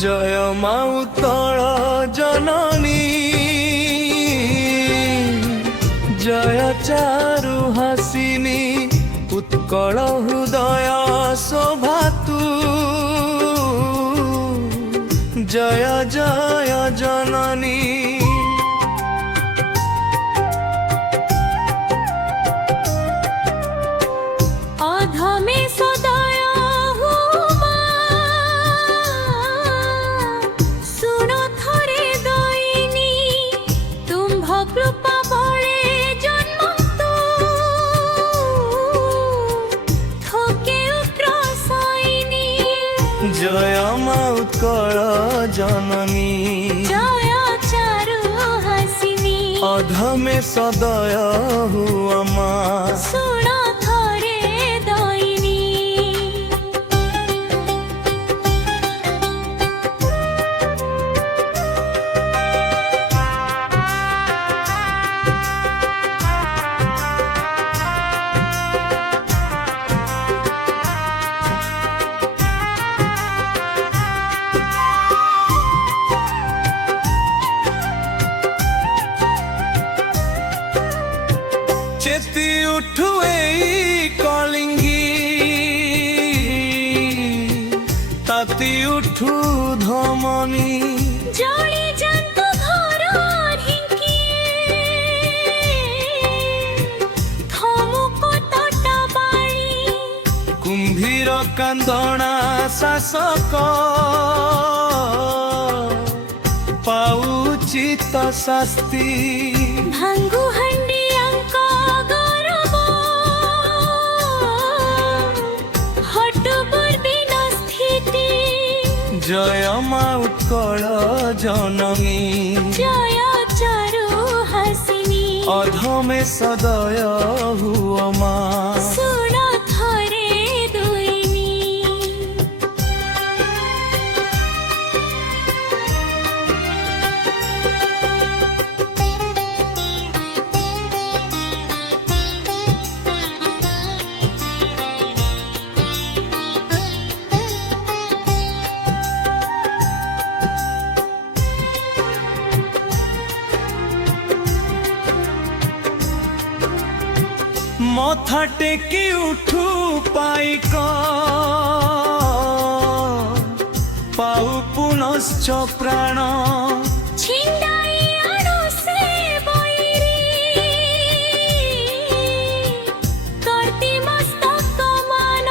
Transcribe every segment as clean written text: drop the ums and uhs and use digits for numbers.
জয় মা উত্তর জননী জয় চারু হাসিনী উৎকল হৃদয় শোভাতু জয় জয় জননী অধমে সদয় হুমা শুনো থরে দইনি তুম্ভ কৃপা বড়ে জন্মন্তু থকে উগ্রসৈনী জয় মা উৎকল জননী জয় চারু হাসিনী অধমে সদয় হুয়া মা শুনো থরে দইনি চেতি উঠু এই কলিঙ্গি তাতি উঠু ধমনী জলি জন্ত ঘর ঢিঙ্কিয়ে থমুক তটা বাড়ি কুম্ভীর কান্দଣା শাসক পাউচিত শাস্তি ভাঙ্গু হান্ডি অঙ্ক গরব হটু পূর্বিন স্থিতি জয় মা উৎকল জননী জয় চারু হাসিনী অধমে সদয় হুয়া মা শুণ থরে দইনি মথা টেকি উঠু পাইক পাউ পুনশ্চ প্রাণ ছিন্দাই আনো সে বৈরি করতি মস্তক মান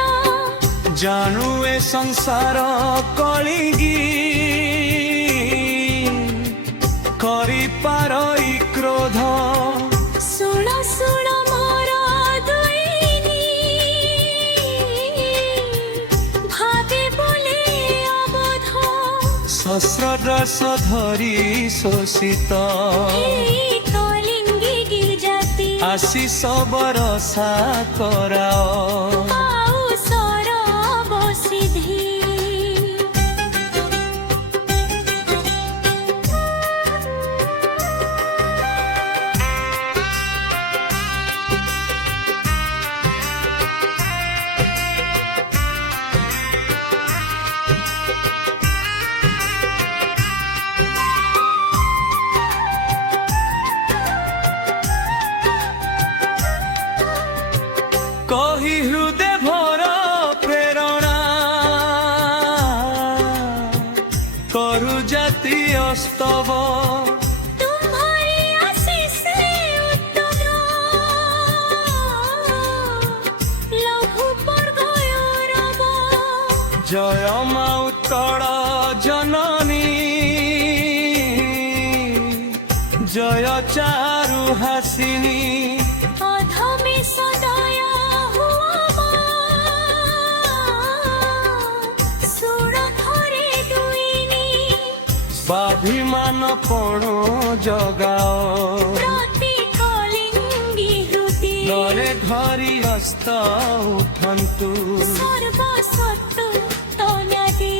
জানু এ সংসার কলিগি করি পারই ক্রোধ শুণ শুণ মোর দইনি ভাবে বলে অবধ শস্ত্র রস ধরি শোষিত এই কলিঙ্গি গির্জাতি আশিষ বরসা কৰাও পাউ সরব সিদ্ধি কহি হৃদয় ভর প্রেরণা করু জাতীয় স্তব तुम्हारी आशीष से उत्तम लघु पर गौरव জয় মা উত্তর জননী জয় চারু হাসিনী অধমে সদয় হুয়া মা শুণ থরে দুইনি স্বাভিমান পণ জগাও প্রতি কলিঙ্গি হৃদি দরে ধরি হস্ত উঠন্তু সর্বসত্তু তনাদি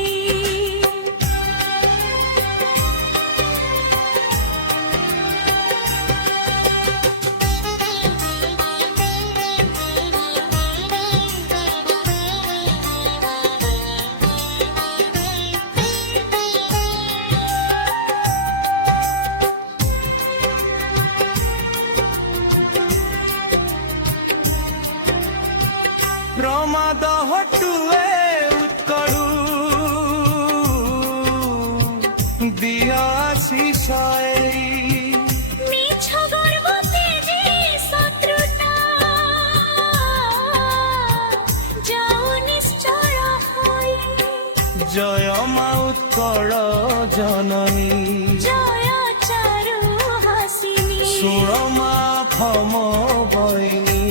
লহটুৱে উৎকৰু দিয়া আশিষয় মিছ গর্বতে যে শত্রুতা যাও নিশ্চয় হই জয় মা উৎকল জননী জয় চারু হাসিনী সুরমা ফম বৈনী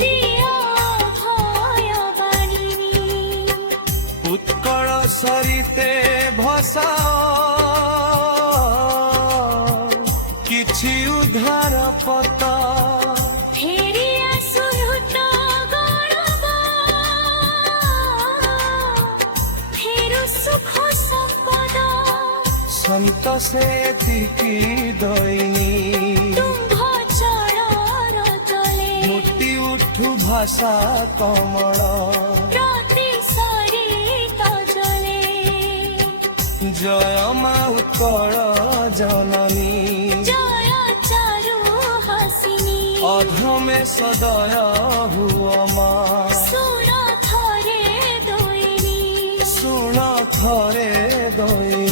প্রিয় ভয় বাণিনী উৎকল সরিতে ভসাও କିଛି উদ্ধার পত ফেরি আসুত গৌরব ফেরু সুখ সম্পদ সন্তোষে তিকি দৈনী তুম্ভ চরণ তলে মুটি উঠু ভাষা কমল প্রতি সরিত জলে জয় মা উৎকল জননী জয় চারু হাসিনী অধমে সদয় হুয় মা শুণ থরে দৈনী শুণ থরে দৈ